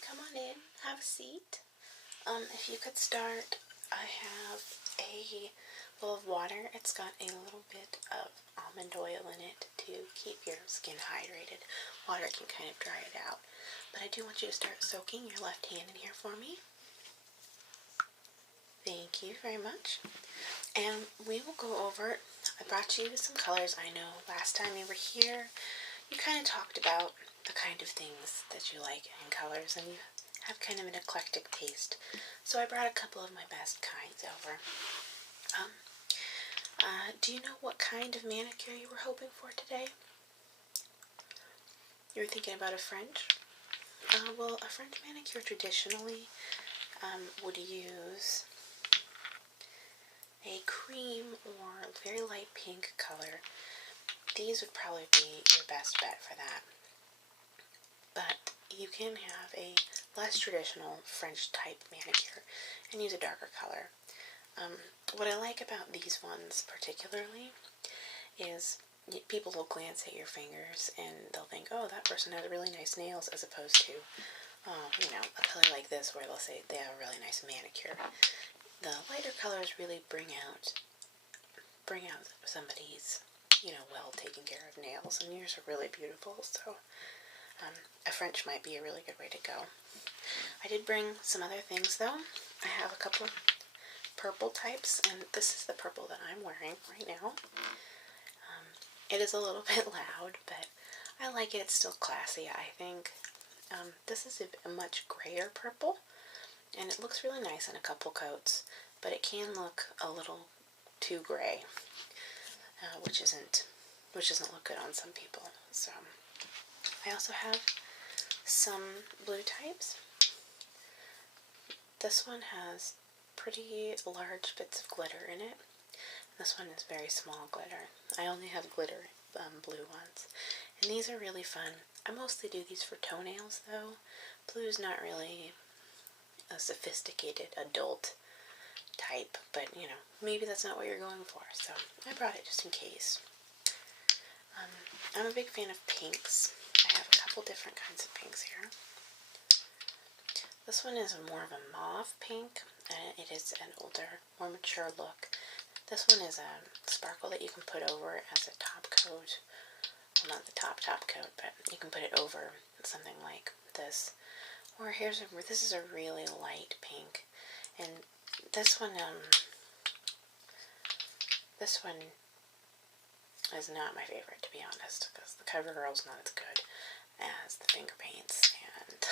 come on in, have a seat. If you could start, I have a bowl of water. It's got a little bit of almond oil in it to keep your skin hydrated. Water can kind of dry it out. But I do want you to start soaking your left hand in here for me. Thank you very much. And we will go over, I brought you some colors. I know last time you were here, you kind of talked about the kind of things that you like in colors, and you have kind of an eclectic taste. So I brought a couple of my best kinds over. Do you know what kind of manicure you were hoping for today? You were thinking about a French? Well, a French manicure traditionally would use a cream or very light pink color. These would probably be your best bet for that. But you can have a less traditional French type manicure and use a darker color. What I like about these ones particularly is people will glance at your fingers and they'll think, oh, that person has really nice nails, as opposed to, a color like this where they'll say they have a really nice manicure. The lighter colors really bring out somebody's, well taken care of nails, and yours are really beautiful, so a French might be a really good way to go. I did bring some other things though. I have a couple of purple types, and this is the purple that I'm wearing right now. It is a little bit loud, but I like it. It's still classy, I think. This is a much grayer purple, and it looks really nice in a couple coats, but it can look a little too gray, which doesn't look good on some people. So I also have some blue types. This one has pretty large bits of glitter in it. This one is very small glitter. I only have glitter blue ones, and these are really fun. I mostly do these for toenails though. Blue is not really a sophisticated adult type, but maybe that's not what you're going for, so I brought it just in case. I'm a big fan of pinks. I have a couple different kinds of pinks here. This one is more of a mauve pink, and it is an older, more mature look. This one is a sparkle that you can put over as a top coat. Well, not the top coat, but you can put it over something like this. Or this is a really light pink, and this one is not my favorite, to be honest, because the CoverGirl's not as good as the finger paints and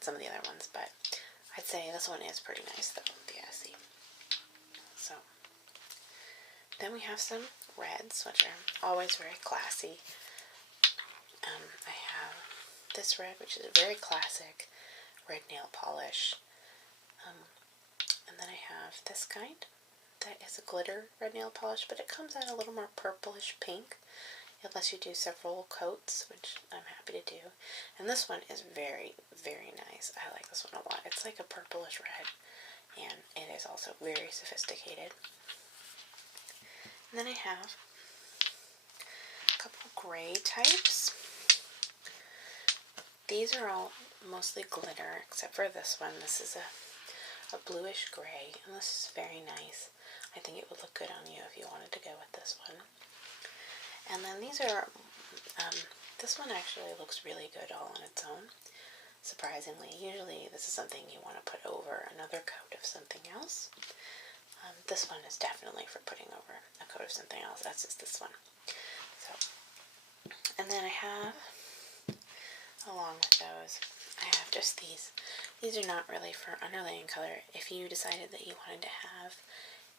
some of the other ones, but I'd say this one is pretty nice though, yeah, see. So, then we have some reds, which are always very classy. I have this red, which is a very classic red nail polish. And then I have this kind that is a glitter red nail polish, but it comes out a little more purplish pink. It lets you do several coats, which I'm happy to do. And this one is very, very nice. I like this one a lot. It's like a purplish red, and it is also very sophisticated. And then I have a couple gray types. These are all mostly glitter, except for this one. This is a bluish gray, and this is very nice. I think it would look good on you if you wanted to go with this one. And then these are, this one actually looks really good all on its own, surprisingly. Usually this is something you want to put over another coat of something else. This one is definitely for putting over a coat of something else. That's just this one. So, and then I have, along with those, I have just these. These are not really for underlaying color. If you decided that you wanted to have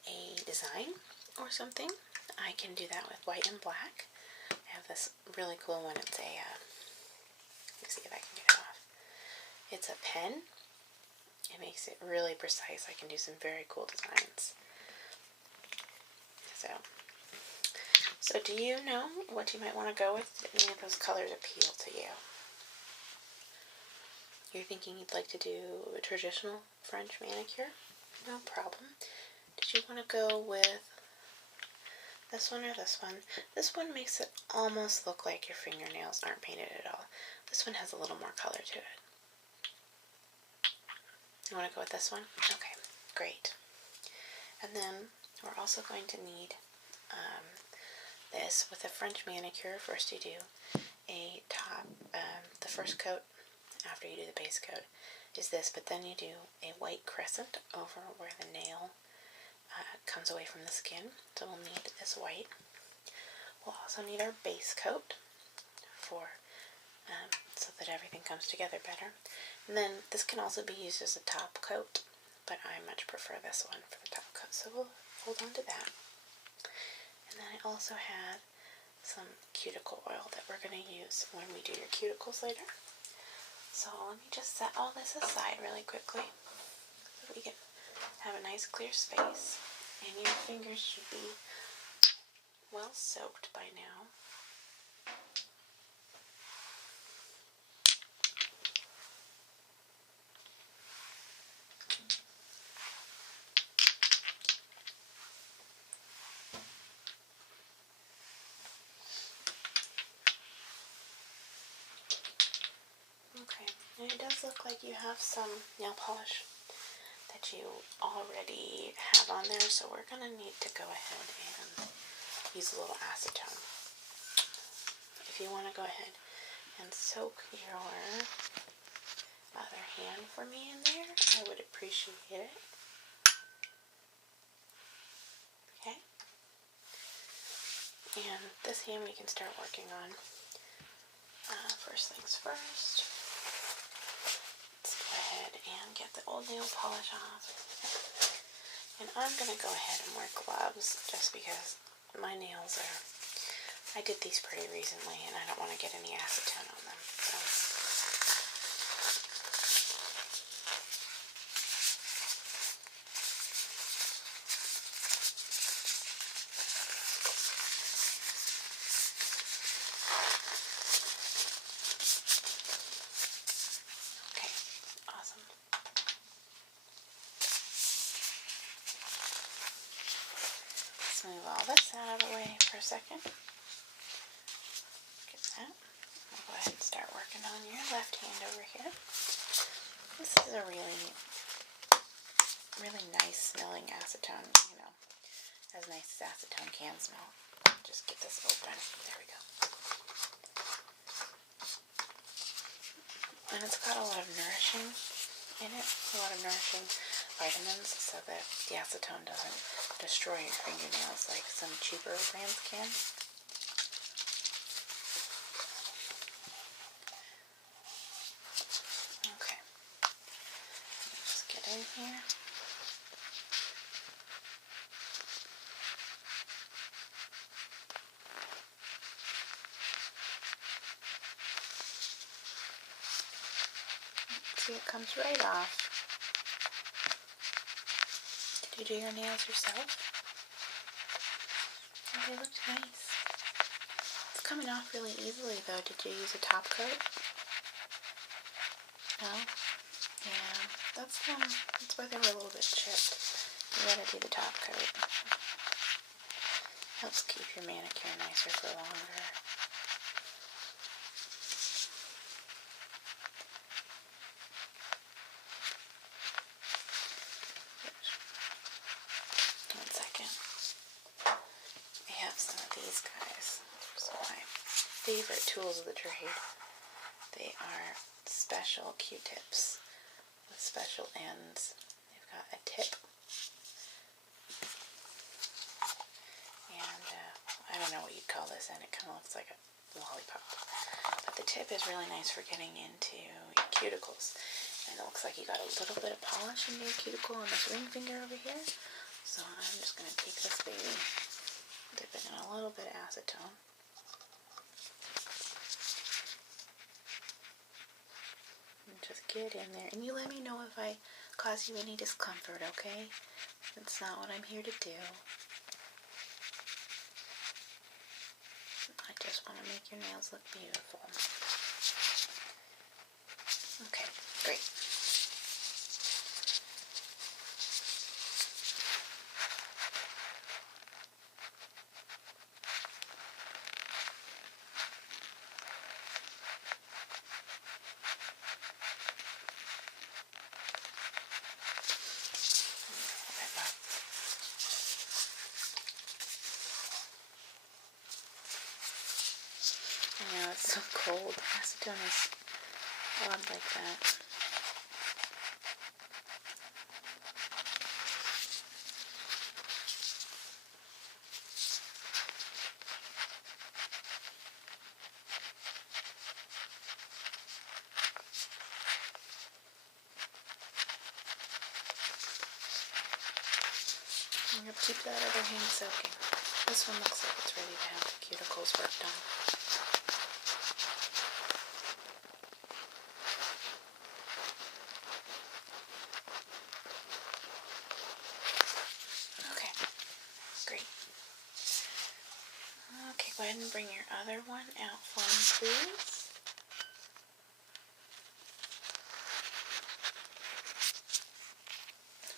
a design or something, I can do that with white and black. I have this really cool one. It's a, let me see if I can get it off. It's a pen. It makes it really precise. I can do some very cool designs. So do you know what you might want to go with? Do any of those colors appeal to you? You're thinking you'd like to do a traditional French manicure? No problem. Did you want to go with this one or this one? This one makes it almost look like your fingernails aren't painted at all. This one has a little more color to it. You want to go with this one? Okay, great. And then we're also going to need this with a French manicure. First you do a top, the first coat after you do the base coat is this, but then you do a white crescent over where the nail comes away from the skin. So we'll need this white. We'll also need our base coat for so that everything comes together better. And then this can also be used as a top coat, but I much prefer this one for the top coat, so we'll hold on to that. And then I also had some cuticle oil that we're going to use when we do your cuticles later. So let me just set all this aside really quickly so we can have a nice clear space, and your fingers should be well soaked by now. Okay, and it does look like you have some nail polish that you already have on there, so we're going to need to go ahead and use a little acetone. If you want to go ahead and soak your other hand for me in there, I would appreciate it. Okay? And this hand we can start working on. First things first, let's go ahead and get the old nail polish off. And I'm going to go ahead and wear gloves just because my nails are, I did these pretty recently and I don't want to get any acetone on them. So. Okay, awesome. Let's move all this out of the way for a second. Get that. I'll go ahead and start working on your left hand over here. This is a really nice smelling acetone, you know, as nice as acetone can smell. Just get this open. There we go. And it's got a lot of nourishing in it, a lot of nourishing vitamins, so that the acetone doesn't destroy your fingernails like some cheaper brands can. Okay, just get in here. See, it comes right off. Did you do your nails yourself? Oh, they look nice. It's coming off really easily though. Did you use a top coat? No? Yeah, that's why they were a little bit chipped. You gotta do the top coat. Helps keep your manicure nicer for longer. One second. I have some of these guys. These are my favorite tools of the trade. They are special Q-tips with special ends. They've got a tip. And I don't know what you'd call this, and it kind of looks like a lollipop. But the tip is really nice for getting into your cuticles. And it looks like you got a little bit of polish in your cuticle on this ring finger over here. So I'm just going to take this baby, dip it in a little bit of acetone. And just get in there. And you let me know if I cause you any discomfort, okay? That's not what I'm here to do. I just want to make your nails look beautiful. Okay, great. so cold. Acetone is odd like that. I'm going to keep that other hand soaking. This one looks like it's ready to have the cuticles worked on. Okay, great. Okay, go ahead and bring your other one out for me, please.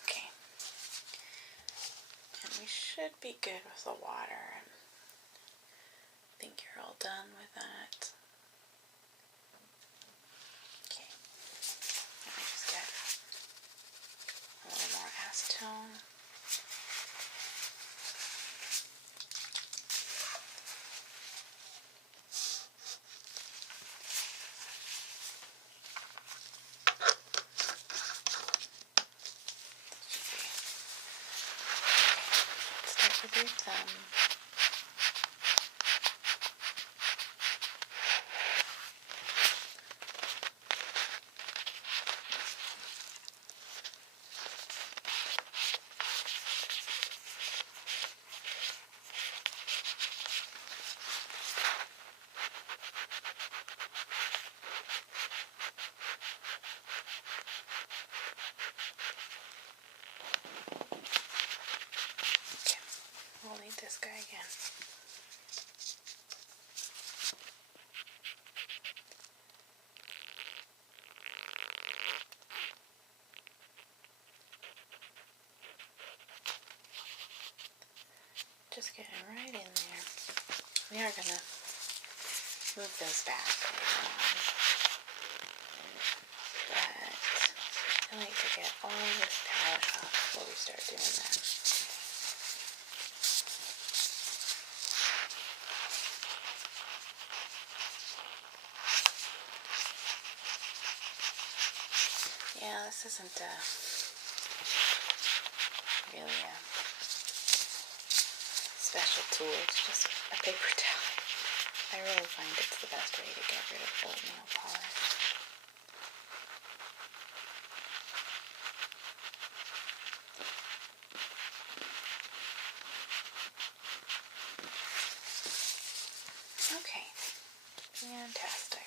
Okay. And we should be good with the water. I think you're all done with that. Okay. Let me just get a little more acetone. Start with your thumb. We'll need this guy again. Just getting right in there. We are going to move those back later on. But I like to get all this polish off before we start doing that. Yeah, this isn't really a special tool. It's just a paper towel. I really find it's the best way to get rid of old nail polish. Okay, fantastic.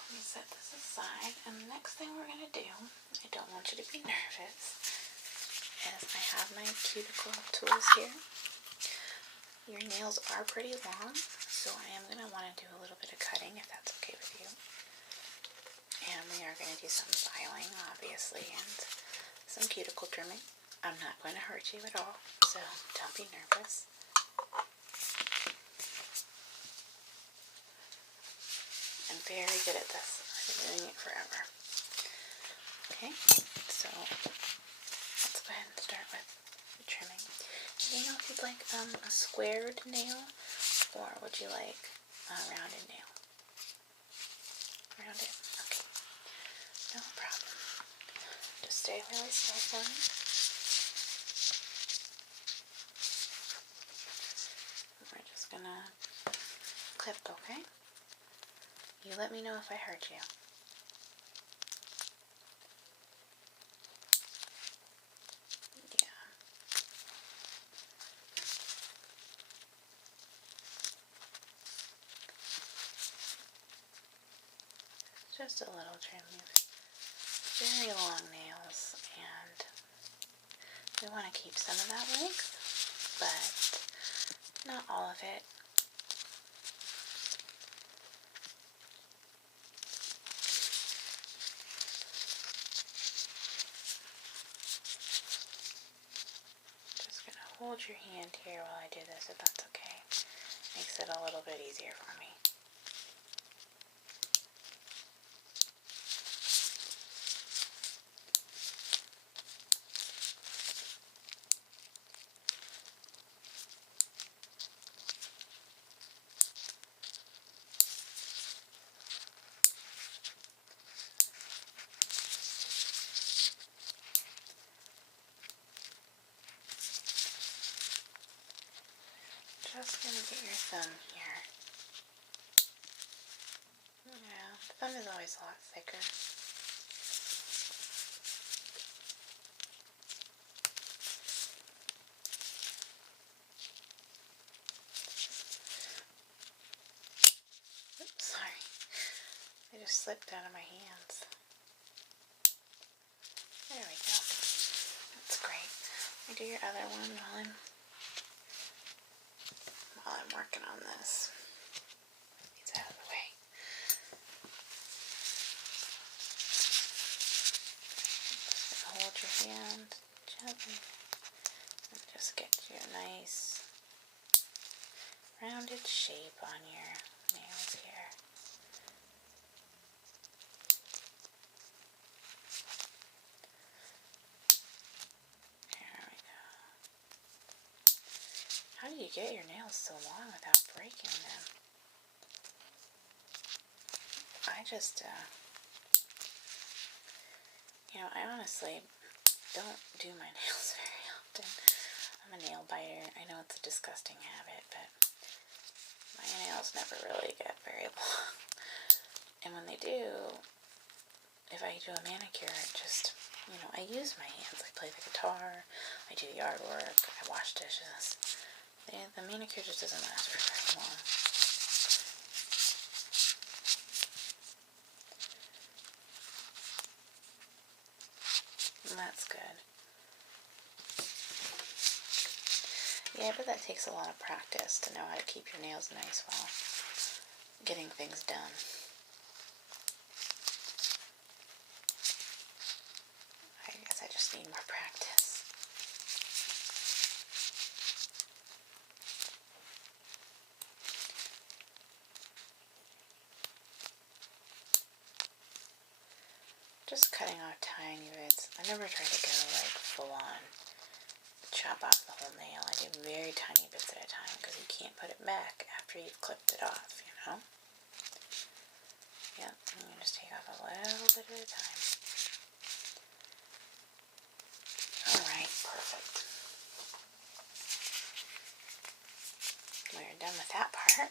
Let me set this aside, and the next thing we're going to do, I don't want you to be nervous, is I have my cuticle tools here. Your nails are pretty long, so I am going to want to do a little bit of cutting, if that's okay with you. And we are going to do some filing, obviously, and some cuticle trimming. I'm not going to hurt you at all, so don't be nervous. I'm very good at this. I've been doing it forever. Okay, so let's go ahead and start with the trimming. Do you know if you'd like a squared nail, or would you like a rounded nail? Rounded? Okay, no problem. Just stay really still for me. We're just gonna clip, okay? You let me know if I hurt you. Yeah. Just a little trim. Very long nails, and we want to keep some of that length, but not all of it. Hold your hand here while I do this, if that's okay. Makes it a little bit easier for me. Get your thumb here. Yeah, the thumb is always a lot thicker. Oops, sorry. They just slipped out of my hands. There we go. That's great. Let me do your other one while I'm working on this. These out of the way. Just hold your hand gently and just get you a nice rounded shape on your nails here. There we go. How do you get your nails so long without breaking them? I just, I honestly don't do my nails very often. I'm a nail biter. I know it's a disgusting habit, but my nails never really get very long. And when they do, if I do a manicure, it just, I use my hands. I play the guitar, I do yard work, I wash dishes. The manicure just doesn't last for very long. And that's good. Yeah, but that takes a lot of practice to know how to keep your nails nice while getting things done. I guess I just need more practice. Just cutting off tiny bits. I never try to go like full on chop off the whole nail. I do very tiny bits at a time because you can't put it back after you've clipped it off, Yep, and you just take off a little bit at a time. Alright, perfect. We're done with that part.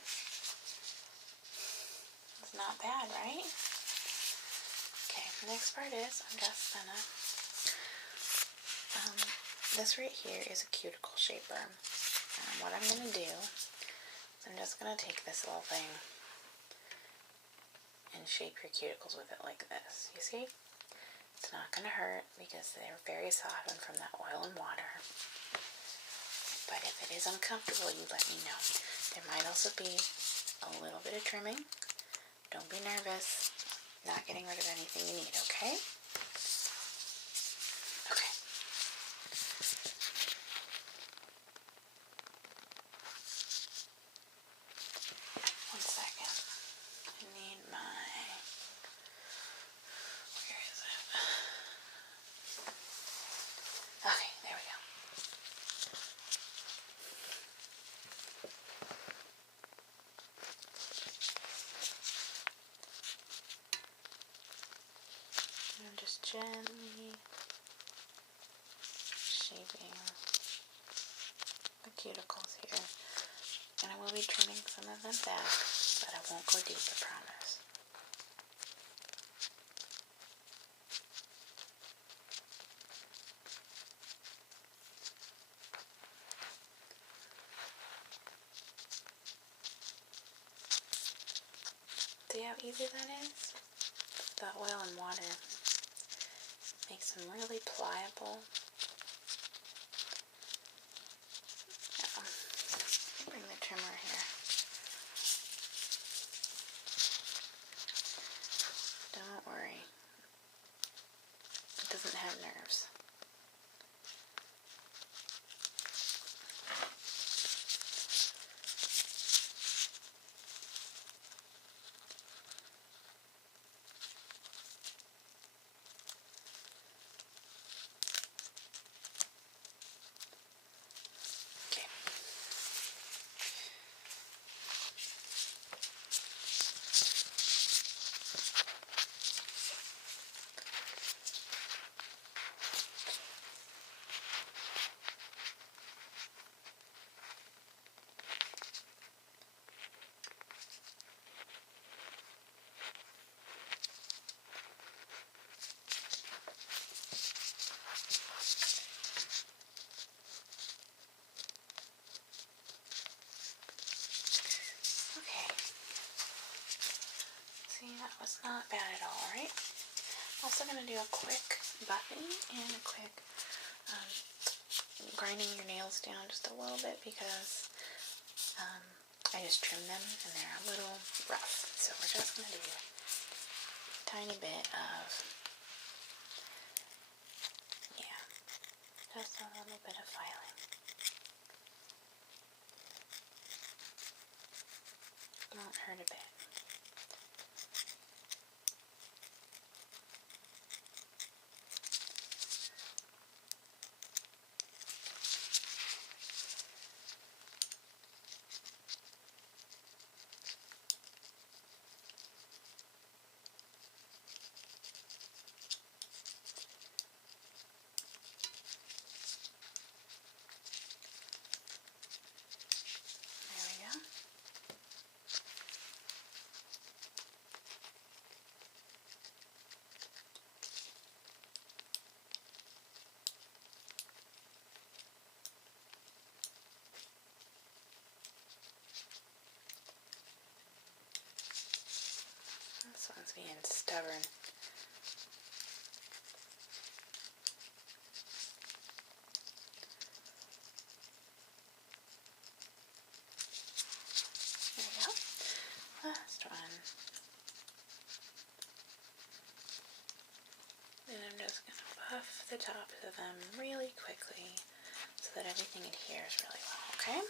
It's not bad, right? Okay, the next part is I'm just gonna this right here is a cuticle shaper. What I'm going to do is I'm just going to take this little thing and shape your cuticles with it like this. You see? It's not going to hurt because they're very softened from that oil and water. But if it is uncomfortable, you let me know. There might also be a little bit of trimming. Don't be nervous. Not getting rid of anything you need, okay? Okay. One second. I need my... Where is it? Okay, there we go. I'm just gently shaping the cuticles here. And I will be trimming some of them back, but I won't go deep, I promise. See how easy that is? The oil and water makes them really pliable. Bring the trimmer here. Don't worry. It doesn't have nerves. See, that was not bad at all, right? Also going to do a quick buffing and a quick grinding your nails down just a little bit because I just trimmed them and they're a little rough. So we're just going to do a tiny bit of, yeah, just a little bit of filing. Won't hurt a bit. This one's being stubborn. There we go. Last one. And I'm just going to buff the tops of them really quickly so that everything adheres really well, okay?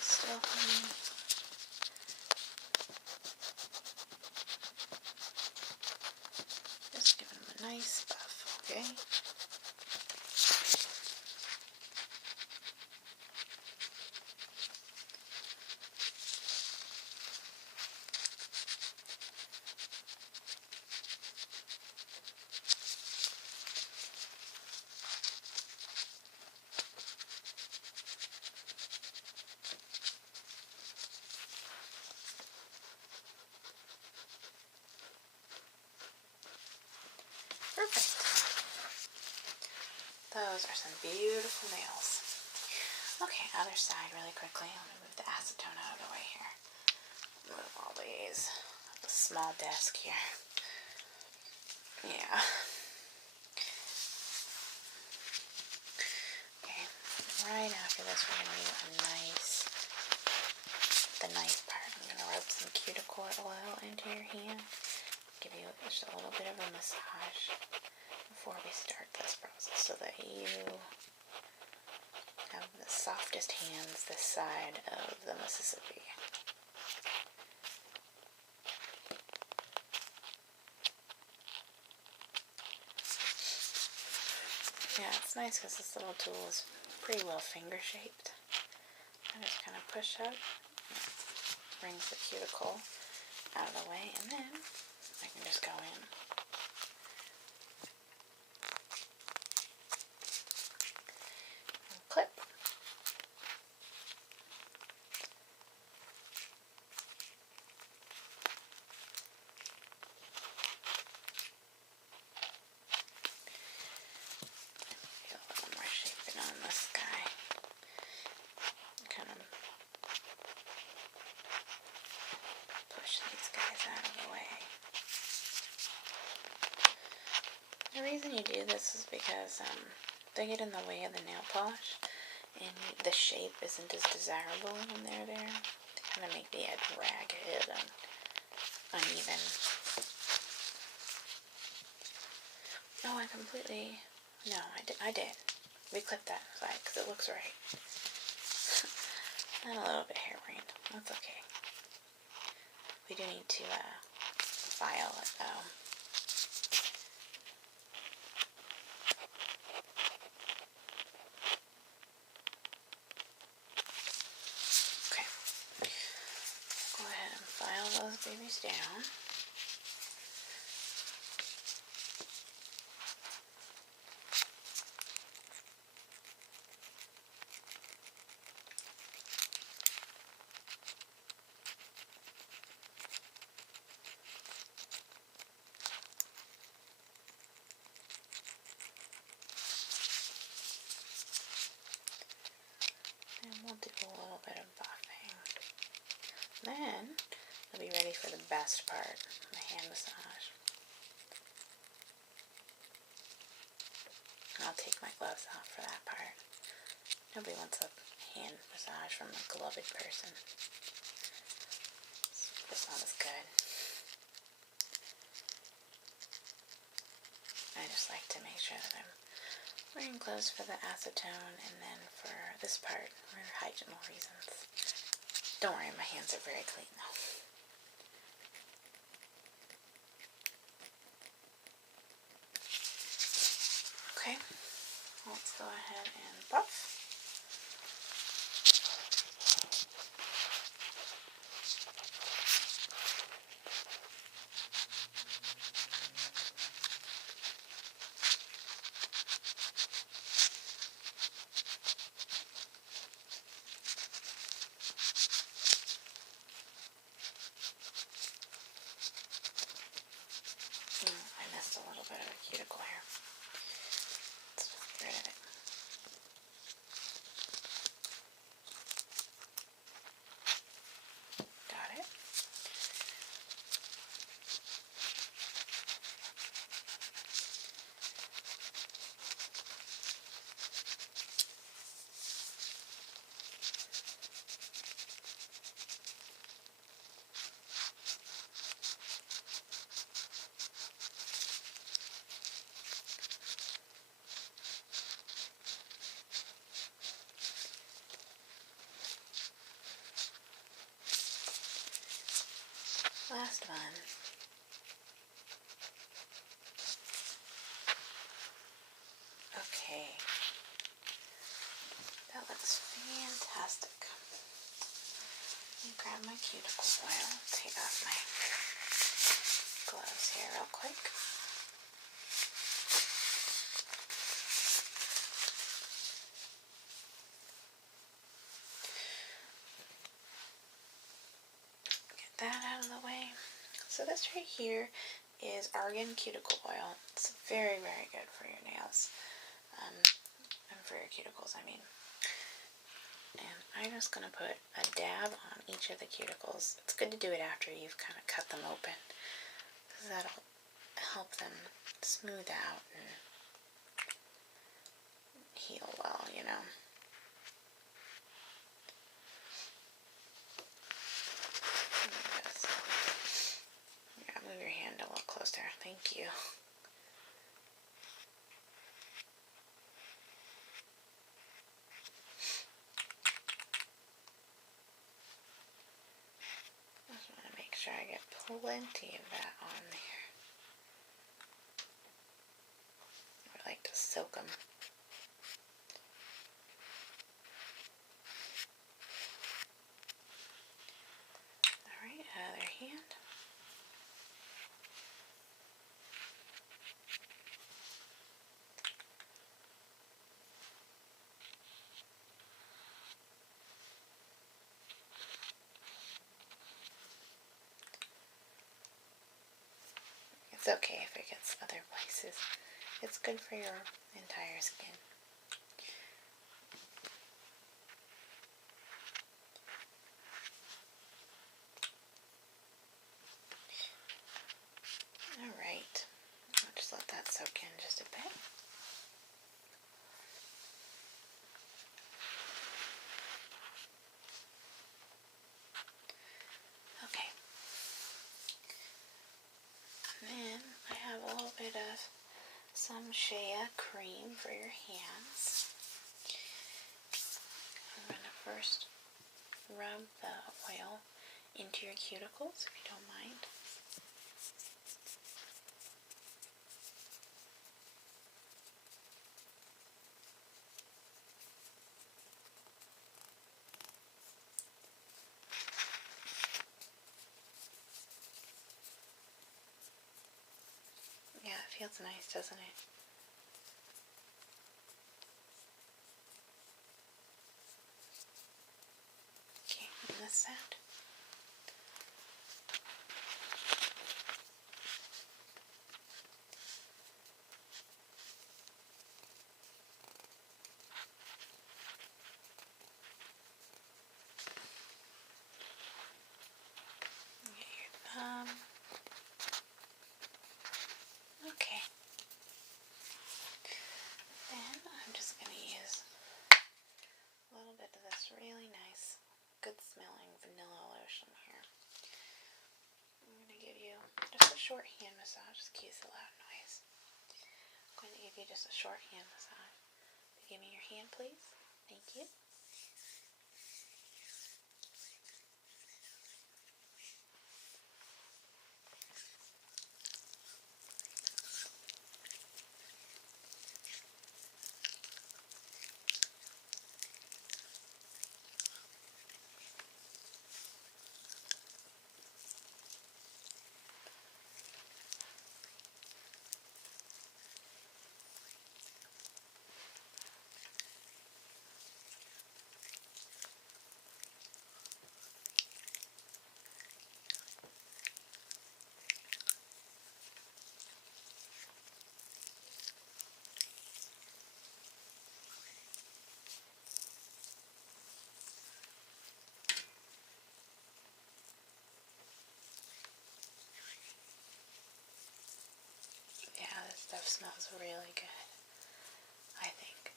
Still just give them a nice buff, okay? Perfect. Those are some beautiful nails. Okay, other side really quickly. I'm going to move the acetone out of the way here. Move all these. The small desk here. Yeah. Okay, right after this we're going to do the nice part. I'm going to rub some cuticle oil into your hand. Give you just a little bit of a massage before we start this process so that you have the softest hands this side of the Mississippi. Yeah, it's nice because this little tool is pretty well finger shaped. I just kind of push up, brings the cuticle out of the way, and then I can just go in. And clip. Maybe a little more shaping on this guy. Kind of push these guys out of the way. The reason you do this is because they get in the way of the nail polish and the shape isn't as desirable when they're there. They kind of make the edge ragged and uneven. Oh, no, I did. We clipped that side because it looks right. And a little bit hairbrained. That's okay. We do need to file it though. Okay. Go ahead and file those babies down. And we'll do a little bit of buffing. Then I'll be ready for the best part, the hand massage. I'll take my gloves off for that part. Nobody wants a hand massage from a gloved person. This one is good. I just like to make sure that I'm wearing gloves for the acetone and then for this part for hygienical reasons. Don't worry, my hands are very clean though. Okay, let's go ahead and buff. I missed a little bit of a cuticle here. Let's get rid of it. Got it. Last one. Okay. That looks fantastic. Let me grab my cuticle oil. Take off my gloves here real quick. That out of the way. So this right here is argan cuticle oil. It's very, very good for your nails. And for your cuticles, I mean. And I'm just going to put a dab on each of the cuticles. It's good to do it after you've kind of cut them open, because that'll help them smooth out and heal well, you know. Yeah, move your hand a little closer. Thank you. Just want to make sure I get plenty of that on there. I like to soak them. Alright, other hand. It's okay if it gets other places. It's good for your entire skin. Alright, I'll just let that soak in just a bit. Okay. And then I have a little bit of some shea cream for your hands. I'm going to first rub the oil into your cuticles, if you don't mind. Yeah, it feels nice, doesn't it? Okay, and this side. Okay. Then I'm just going to use a little bit of this really nice, good smelling vanilla lotion here. I'm going to give you just a short hand massage. Excuse the loud noise. I'm going to give you just a short hand massage. Give me your hand, please. Thank you. Yeah, this stuff smells really good, I think.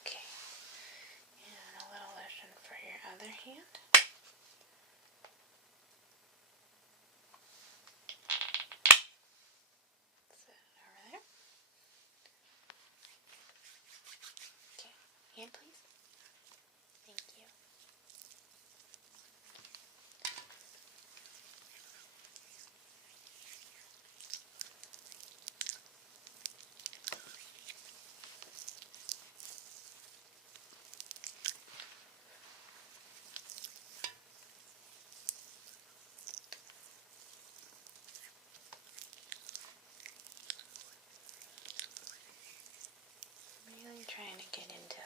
Okay, and a little lotion for your other hand. Set it over there. Okay, hand please. Thank you. Really trying to get into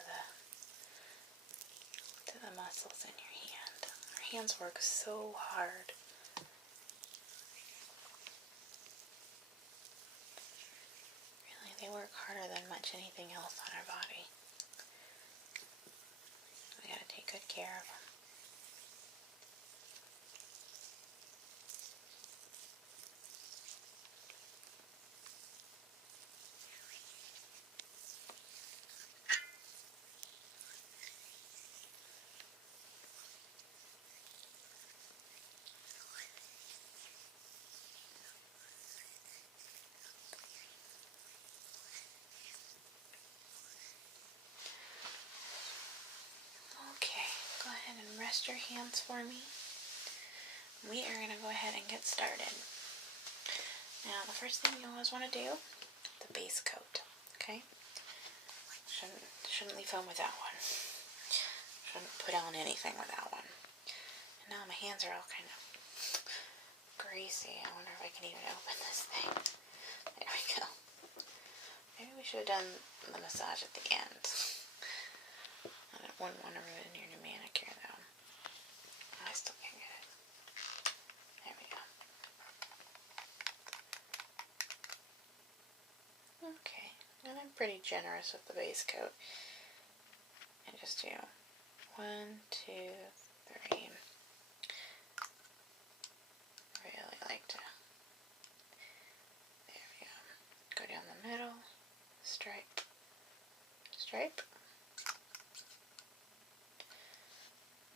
the muscles in your hand. Our hands work so hard. Really, they work harder than much anything else on our body. We gotta take good care of them. Okay, go ahead and rest your hands for me. We are going to go ahead and get started. Now, the first thing you always want to do, the base coat, okay? Shouldn't leave home without one. Shouldn't put on anything without one. And now my hands are all kind of greasy. I wonder if I can even open this thing. There we go. Maybe we should have done the massage at the end. I wouldn't want to ruin your new manicure though. I still can't get it. There we go. Okay, and I'm pretty generous with the base coat. And just do 1, 2, 3. Really like to. There we go. Go down the middle. Stripe. Stripe.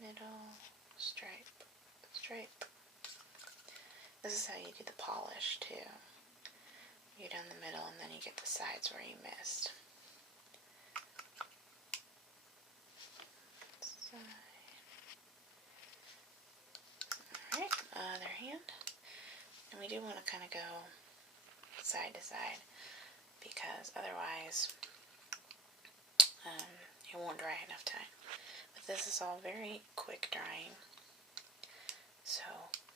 Middle. Stripe. Stripe. This is how you do the polish too. You go down the middle and then you get the sides where you missed. Alright, other hand. And we do want to kind of go side to side because otherwise it won't dry enough time. But this is all very quick drying, so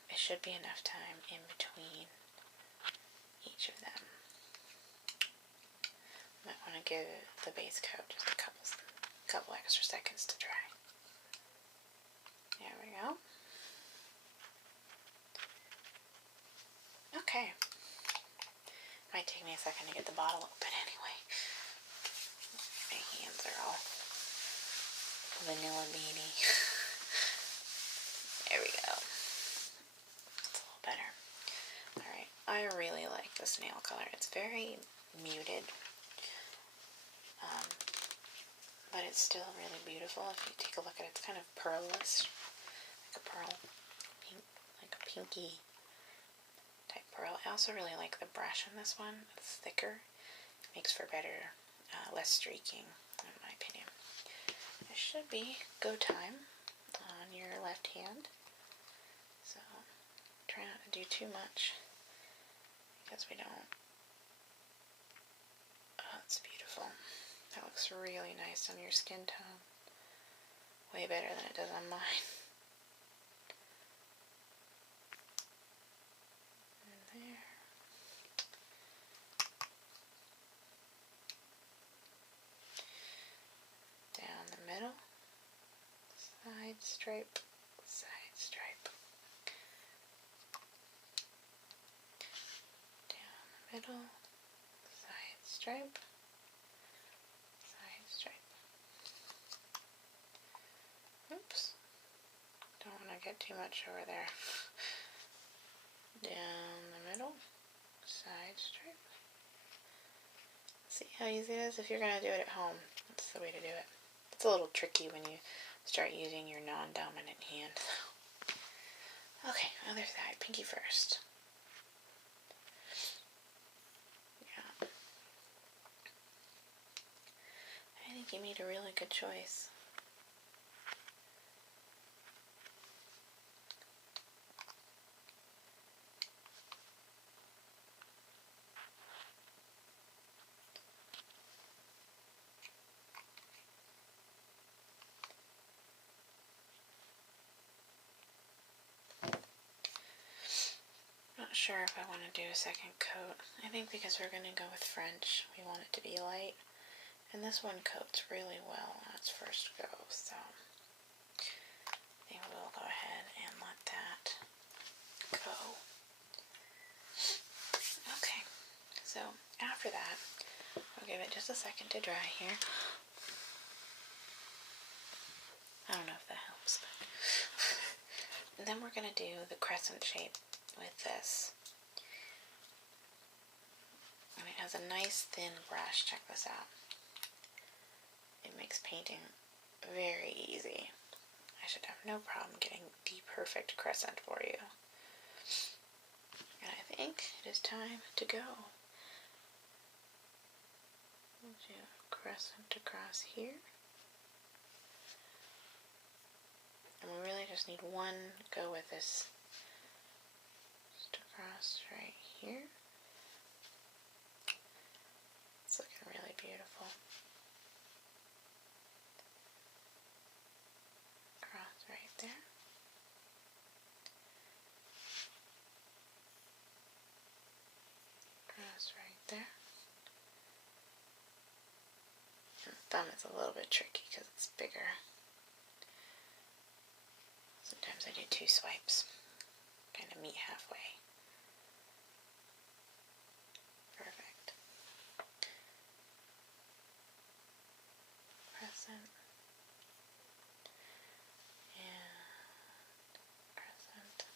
it should be enough time in between each of them. Might want to give the base coat just a couple extra seconds to dry. There we go. a second to get the bottle open anyway. My hands are all vanilla beanie. There we go. That's a little better. Alright, I really like this nail color. It's very muted, but it's still really beautiful. If you take a look at it, it's kind of pearlist, like a pearl, pink, like a pinky type pearl. I also really like the brush in this one. It's thicker. It makes for better, less streaking, in my opinion. It should be go time on your left hand. So try not to do too much because we don't. Oh, that's beautiful. That looks really nice on your skin tone. Way better than it does on mine. And there. Down the middle. Side stripe. Side stripe. Down the middle. Side stripe. Side stripe. Oops. Don't want to get too much over there. Down the middle. Side stripe. See how easy it is? If you're going to do it at home, that's the way to do it. It's a little tricky when you start using your non-dominant hand. Okay, other side. Pinky first. Yeah. I think you made a really good choice. Not sure if I want to do a second coat. I think because we're going to go with French, we want it to be light. And this one coats really well on its first go, so I think we'll go ahead and let that go. Okay, so after that, I'll give it just a second to dry here. I don't know if that helps, but and then we're going to do the crescent shape with this. And it has a nice thin brush. Check this out. It makes painting very easy. I should have no problem getting the perfect crescent for you. And I think it is time to go. We'll do a crescent across here. And we really just need one go with this. Just across right here. It's looking really beautiful. Across right there. Across right there. And the thumb is a little bit tricky because it's bigger. Sometimes I do 2 swipes, kind of meet halfway. Perfect. Crescent. And crescent.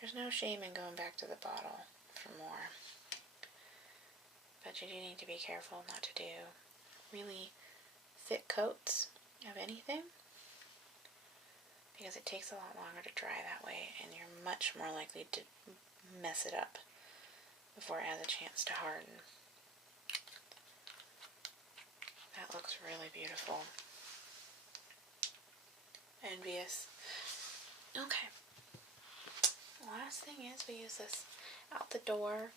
There's no shame in going back to the bottle for more, but you do need to be careful not to do really thick coats of anything, because it takes a lot longer to dry that way and you're much more likely to mess it up before it has a chance to harden. That looks really beautiful. Envious. Okay. Last thing is we use this out the door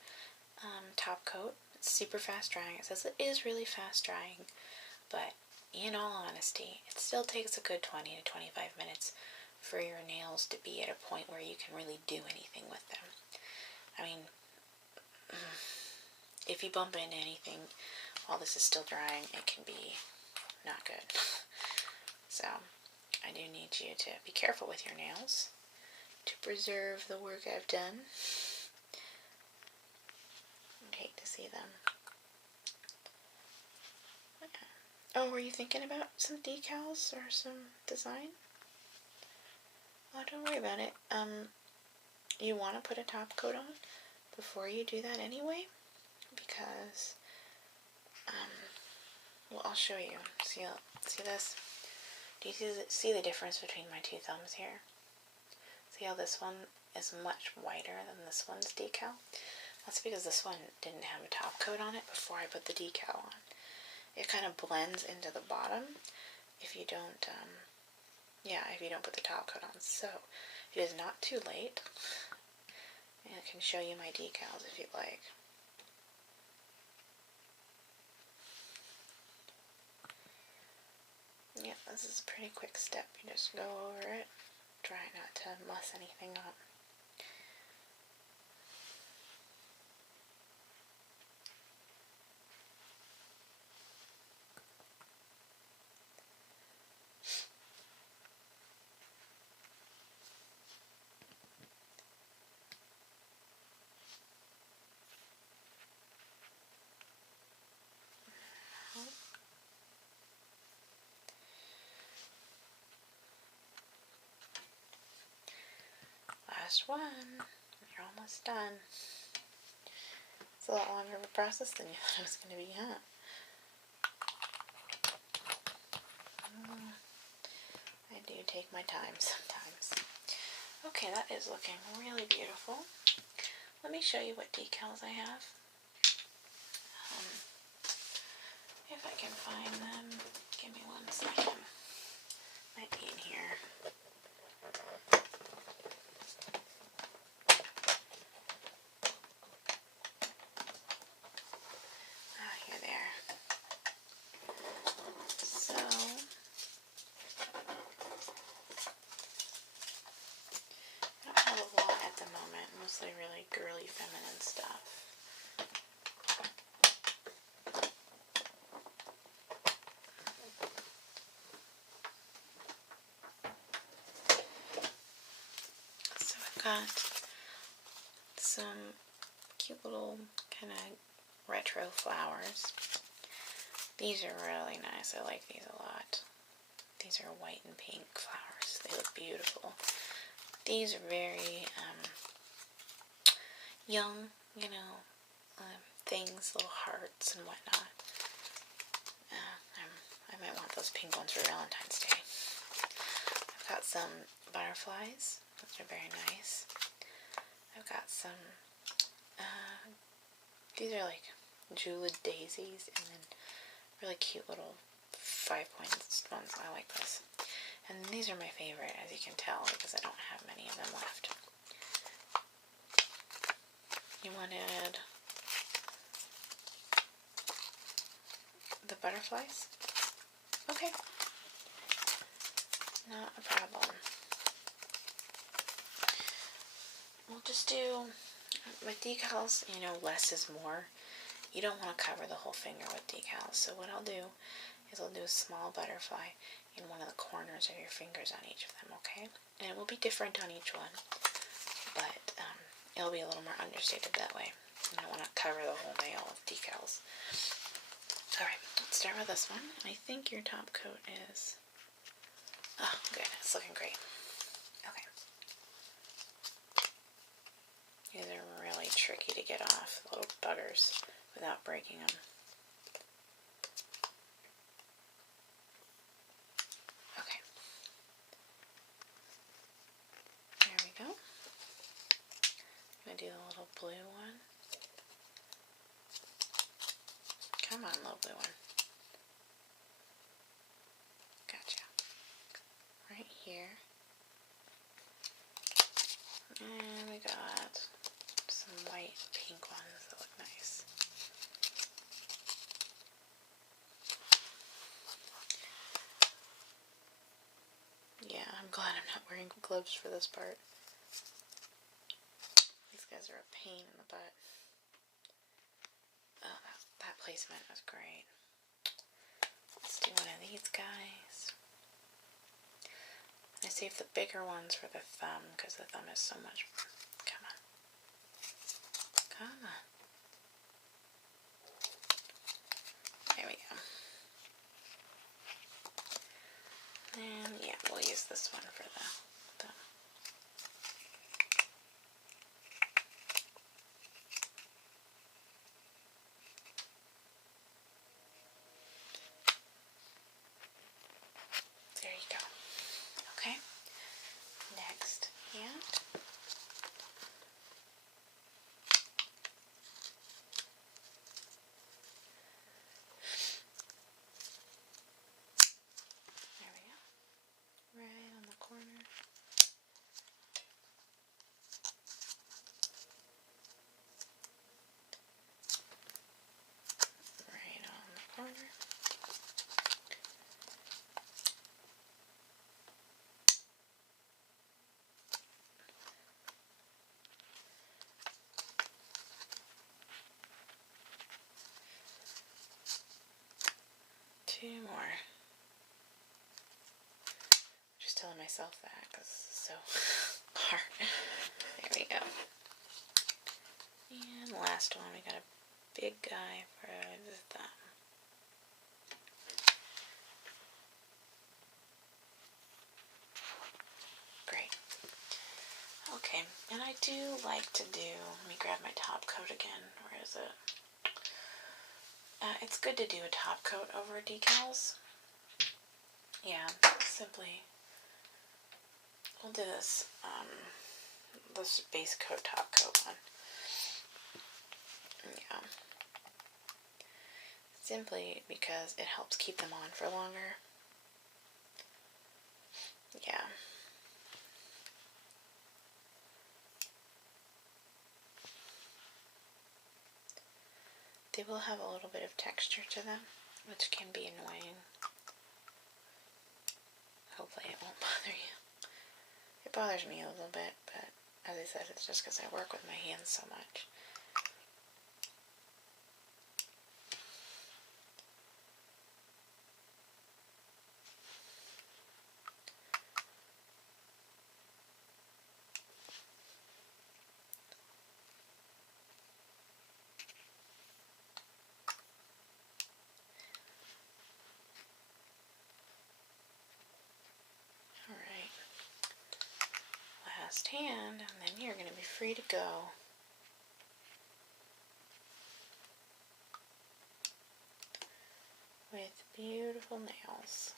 top coat. It's super fast drying. It says it is really fast drying, but in all honesty, it still takes a good 20 to 25 minutes for your nails to be at a point where you can really do anything with them. I mean, if you bump into anything while this is still drying, it can be not good. So, I do need you to be careful with your nails to preserve the work I've done. I hate to see them. Oh, were you thinking about some decals or some design? Oh, don't worry about it. You want to put a top coat on before you do that anyway, because, well, I'll show you. See this? Do you see the difference between my two thumbs here? See how this one is much whiter than this one's decal? That's because this one didn't have a top coat on it before I put the decal on. It kind of blends into the bottom if you don't, if you don't put the top coat on. So, it is not too late. And I can show you my decals if you'd like. Yeah, this is a pretty quick step. You just go over it. Try not to muss anything up. Last one. You're almost done. It's a lot longer of a process than you thought it was going to be, huh? I do take my time sometimes. Okay, that is looking really beautiful. Let me show you what decals I have. If I can find them. Give me 1 second. Might be in here. Here they are. So, I don't have a lot at the moment, mostly really girly feminine stuff. So I've got some cute little kind of retro flowers. These are really nice. I like these a lot. These are white and pink flowers. They look beautiful. These are very young, things, little hearts and whatnot. I might want those pink ones for Valentine's Day. I've got some butterflies. Those are very nice. I've got some, these are like jeweled daisies, and then really cute little 5-point ones. I like this. And these are my favorite, as you can tell, because I don't have many of them left. You wanted the butterflies? Okay. Not a problem. We'll just do, with decals, less is more. You don't want to cover the whole finger with decals. So what I'll do is I'll do a small butterfly in one of the corners of your fingers on each of them, okay? And it will be different on each one, but it'll be a little more understated that way. I don't want to cover the whole nail with decals. Alright, let's start with this one. I think your top coat is... Oh, good. It's looking great. Okay. These are really tricky to get off, little buggers, without breaking them. Okay. There we go. I'm going to do the little blue one. Come on, little blue one. Gotcha. Right here. And we got some white pink ones that look nice. Yeah, I'm glad I'm not wearing gloves for this part. These guys are a pain in the butt. Oh, that placement was great. Let's do one of these guys. I save the bigger ones for the thumb because the thumb is so much. Come on. Come on. There we go. And yeah, we'll use this one for the thumb. There you go. Okay. Next hand. There we go. Right on the corner. Right on the corner. Two more. Just telling myself that because it's so hard. There we go. And the last one, we got a big guy for the thumb. Great. Okay, and I do like to do, let me grab my top coat again. Where is it? It's good to do a top coat over decals. Yeah, simply, we'll do this, this base coat, top coat one. Yeah. Simply because it helps keep them on for longer. Yeah. They will have a little bit of texture to them, which can be annoying. Hopefully it won't bother you. It bothers me a little bit, but as I said, it's just because I work with my hands so much. Alright. Last hand, and then you're going to be free to go. With beautiful nails.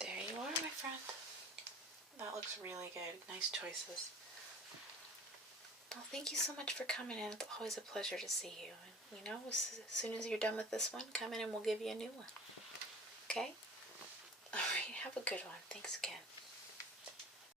There you are, my friend. That looks really good. Nice choices. Well, thank you so much for coming in. It's always a pleasure to see you. And, you know, as soon as you're done with this one, come in and we'll give you a new one. Okay? Alright, have a good one. Thanks again.